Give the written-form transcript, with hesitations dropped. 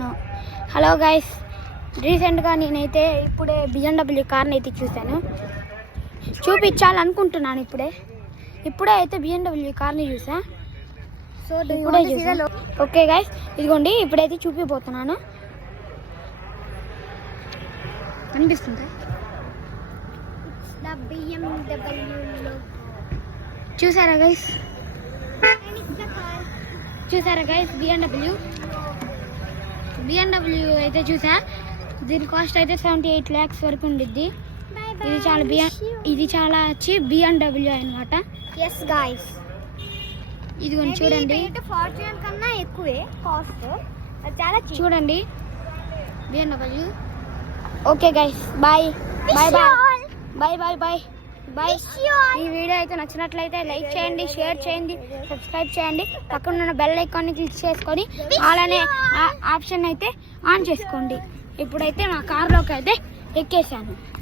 No hello guys, రీసెంట్గా నేనైతే ఇప్పుడే BMW కార్ని అయితే చూశాను. చూపించాలనుకుంటున్నాను. ఇప్పుడే అయితే BMW కార్ని చూసా. సో ఇప్పుడే చూసాను. ఓకే గైస్, ఇదిగోండి ఇప్పుడైతే చూపిపోతున్నాను. కనిపిస్తుంది చూసారా గైస్? BMW అయితే చూసా. దీని కాస్ట్ అయితే 78 lakhs వరకు ఉండిద్ది. ఇది చాలా చీప్ BMW అన్నమాట. ఎస్ గైస్, ఇదిగోండి చూడండి, ఫార్చ్యూనర్ కన్నా ఎక్కువే కాస్ట్. చాలా చూడండి BMW. Okay guys, bye bye bye bye bye bye. ఈ వీడియో అయితే నచ్చినట్లయితే లైక్ చేయండి, షేర్ చేయండి, సబ్స్క్రైబ్ చేయండి. పక్కన ఉన్న బెల్ ఐకాన్ని క్లిక్ చేసుకొని అలానే ఆప్షన్ అయితే ఆన్ చేసుకోండి. ఇప్పుడైతే నా కార్లోకి అయితే ఎక్కేసాను.